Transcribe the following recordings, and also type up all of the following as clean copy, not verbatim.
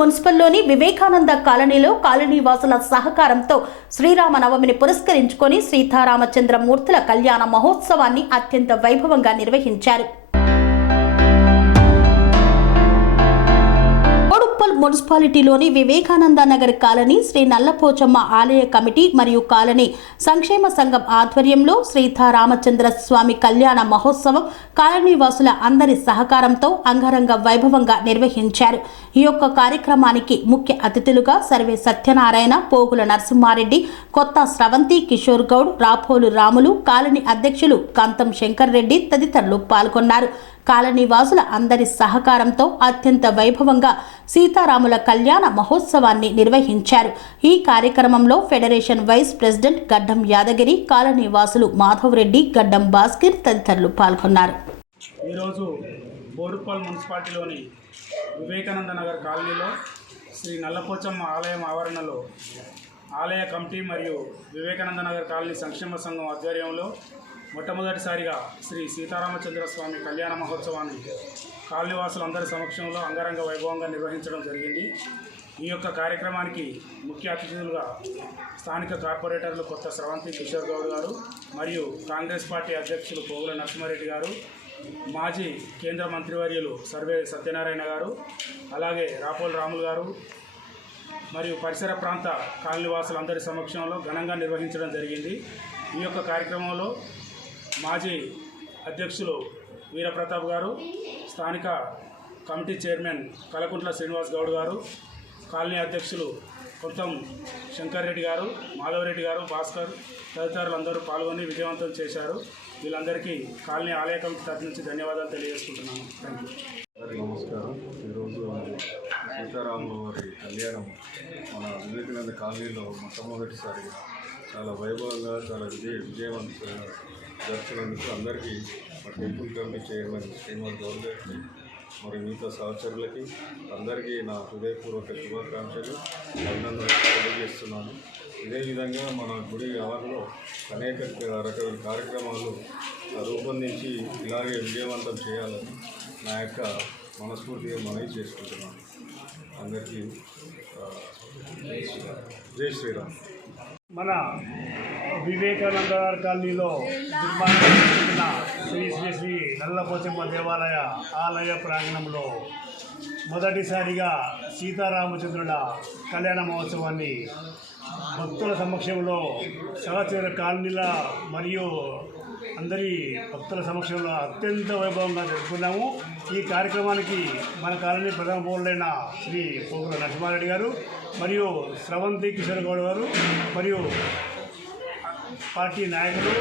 మున్సిపల్లోని వివేకానంద కాలనీలో కాలనీ వాసుల సహకారంతో శ్రీరామనవమిని పురస్కరించుకొని సీతారామచంద్ర మూర్తుల కళ్యాణ మహోత్సవాన్ని అత్యంత వైభవంగా నిర్వహించారు. మున్సిపాలిటీలోని వివేకానంద నగర్ కాలనీ శ్రీ నల్లపోచమ్మ ఆలయ కమిటీ మరియు కాలనీ సంక్షేమ సంఘం ఆధ్వర్యంలో సీతారామచంద్ర స్వామి కళ్యాణ మహోత్సవం కాలనీ వాసుల అందరి సహకారంతో అంగరంగ వైభవంగా నిర్వహించారు. ఈ యొక్క కార్యక్రమానికి ముఖ్య అతిథులుగా సర్వే సత్యనారాయణ, పోగుల నరసింహారెడ్డి, కొత్త స్రవంతి, కిషోర్ గౌడ్, రాపోలు రాములు, కాలనీ అధ్యక్షులు కాంతం శంకర్ రెడ్డి తదితరులు పాల్గొన్నారు. కాలనీ వాసుల అందరి సహకారంతో అత్యంత వైభవంగా సీతారాముల కళ్యాణ మహోత్సవాన్ని నిర్వహించారు. ఈ కార్యక్రమంలో ఫెడరేషన్ వైస్ ప్రెసిడెంట్ గడ్డం యాదగిరి, కాలనీ వాసులు మాధవ్ రెడ్డి, గడ్డం భాస్కర్ తదితరులు పాల్గొన్నారు. ఈరోజు బోడుప్పల్ మున్సిపాలిటీలోని వివేకానంద నగర్ కాలనీలో శ్రీ నల్లపోచమ్మ ఆలయం ఆవరణలో ఆలయ కమిటీ మరియు వివేకానంద నగర్ కాలనీ సంక్షేమ సంఘం ఆధ్వర్యంలో మొట్టమొదటిసారిగా శ్రీ సీతారామచంద్ర స్వామి కళ్యాణ మహోత్సవాన్ని కాలనీవాసులందరి సమక్షంలో అంగరంగ వైభవంగా నిర్వహించడం జరిగింది. ఈ యొక్క కార్యక్రమానికి ముఖ్య అతిథులుగా స్థానిక కార్పొరేటర్లు కొత్త స్రవంతి, కిషోర్ గౌడ్ గారు మరియు కాంగ్రెస్ పార్టీ అధ్యక్షులు పోగుల నరసింహారెడ్డి గారు, మాజీ కేంద్ర మంత్రివర్యులు సర్వే సత్యనారాయణ గారు, అలాగే రాపోల్ రాములు గారు మరియు పరిసర ప్రాంత కాలనీవాసులందరి సమక్షంలో ఘనంగా నిర్వహించడం జరిగింది. ఈ యొక్క కార్యక్రమంలో మాజీ అధ్యక్షులు వీరప్రతాప్ గారు, స్థానిక కమిటీ చైర్మన్ కలకుంట్ల శ్రీనివాస్ గౌడ్ గారు, కాలనీ అధ్యక్షులు కొత్తం శంకర్ రెడ్డి గారు, మాధవ్ రెడ్డి గారు, భాస్కర్ తదితరులందరూ పాల్గొని విజయవంతం చేశారు. వీళ్ళందరికీ కాలనీ ఆలయ కమిటీ తరఫు నుంచి ధన్యవాదాలు తెలియజేసుకుంటున్నాను. Thank you. నమస్కారం. ఈరోజు సీతారాముల వారి కళ్యాణం మన వివేకానంద కాలనీలో మొట్టమొదటిసారిగా చాలా వైభవంగా, చాలా విజయవంతంగా జరుపుతున్నందుకు అందరికీ మా temple committee chairman Srinivas Goud గారికి మరియు మిగతా సహచరులకి అందరికీ నా హృదయపూర్వక శుభాకాంక్షలు, అభినందనలు తెలియజేస్తున్నాను. ఇదే విధంగా మన గుడి ఆవరణలో అనేక రకాల కార్యక్రమాలు రూపొందించి ఇలాగే విజయవంతం చేయాలని నా యొక్క మనస్ఫూర్తిగా మనవి చేసుకుంటున్నాను. అందరికీ జై శ్రీరామ్. మన వివేకానంద కాలనీలో నిర్మాణం చేస్తున్న శ్రీ శ్రీ శ్రీ నల్లపోచమ్మ దేవాలయ ఆలయ ప్రాంగణంలో మొదటిసారిగా సీతారామచంద్రుల కళ్యాణ మహోత్సవాన్ని భక్తుల సమక్షంలో సహచర కాలనీల మరియు అందరి భక్తుల సమక్షంలో అత్యంత వైభవంగా జరుపుకున్నాము. ఈ కార్యక్రమానికి మన కాలనీ ప్రథమ పౌరులైన శ్రీ పోగుల నరసింహారెడ్డి గారు మరియు స్రవంతి కిషోర్ గౌడ్ గారు మరియు పార్టీ నాయకులు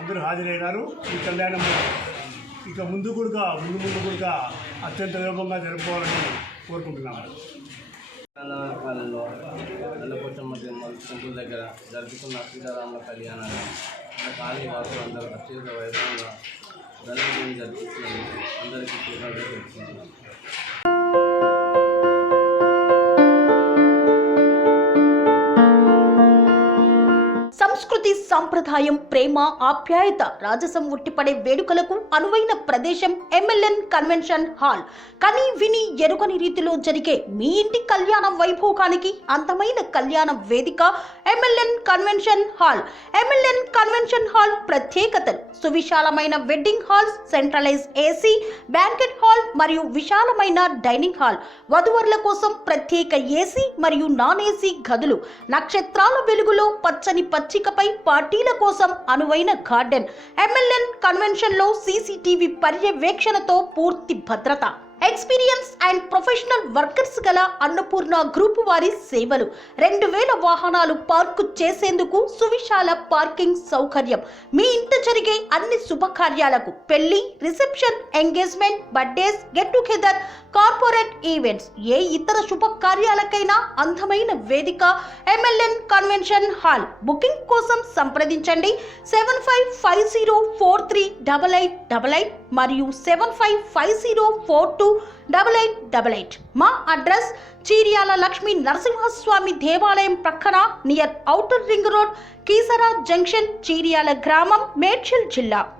అందరూ హాజరైనారు. ఈ కళ్యాణం ఇక ముందు కూడా అత్యంత వైభవంగా జరుపుకోవాలని కోరుకుంటున్నాము. కాలంలో నల్లపోచమ్మ టెంపుల్ దగ్గర జరుపుకున్న సీతారాముల కళ్యాణాన్ని మన కాలనీ వాసులు అందరూ అత్యంత వైభవంగా జరుపుతున్నందుకు అందరికీ కృతజ్ఞతలు తెలుపుతున్నాను. సంస్కృతి, సంప్రదాయం, ప్రేమ, ఆప్యాయత, రాజసం ఉట్టిపడే వేడుకలకు అనువైన ప్రదేశం ఎంఎల్ఎన్ కన్వెన్షన్ హాల్. కని విని ఎరుగని రీతిలో జరిగే మీ ఇంటి కళ్యాణ వైభోగానికి అందమైన కళ్యాణ వేదిక MLN convention hall. MLN convention hall ప్రత్యేకతలు: సువిశాలమైన wedding halls, centralised AC banquet hall మరియు విశాలమైన డైనింగ్ హాల్, వధువరుల కోసం ప్రత్యేక ఏసీ మరియు నాన్ ఏసీ గదులు, నక్షత్రాల వెలుగులో పచ్చని పచ్చికపై పార్టీల కోసం అనువైన గార్డెన్. ఎంఎల్ఎన్ కన్వెన్షన్ లో సీసీటీవీ పర్యవేక్షణతో పూర్తి భద్రత. ఎక్స్పీరియన్స్ అండ్ ప్రొఫెషనల్ వర్కర్స్ గల అన్నపూర్ణ గ్రూప్ వారి సేవలు. 2000 వాహనాలు పార్కు చేసేందుకు సువిశాల పార్కింగ్ సౌకర్యం. మీ ఇంట జరిగే అన్ని శుభకార్యాలకు, పెళ్లి, reception, engagement, birthdays, get together, corporate events, ఏ ఇతర శుభకార్యాలకైనా అందమైన వేదిక ఎంఎల్ఎన్ కన్వెన్షన్ హాల్. బుకింగ్ కోసం సంప్రదించండి 7550438888 మరియు 7550428888. మా అడ్రస్ చీర్యాల లక్ష్మీ నరసింహస్వామి దేవాలయం ప్రక్కన, near outer ring road, Keesara junction, Cheeryal గ్రామం, మేడ్చల్ జిల్లా.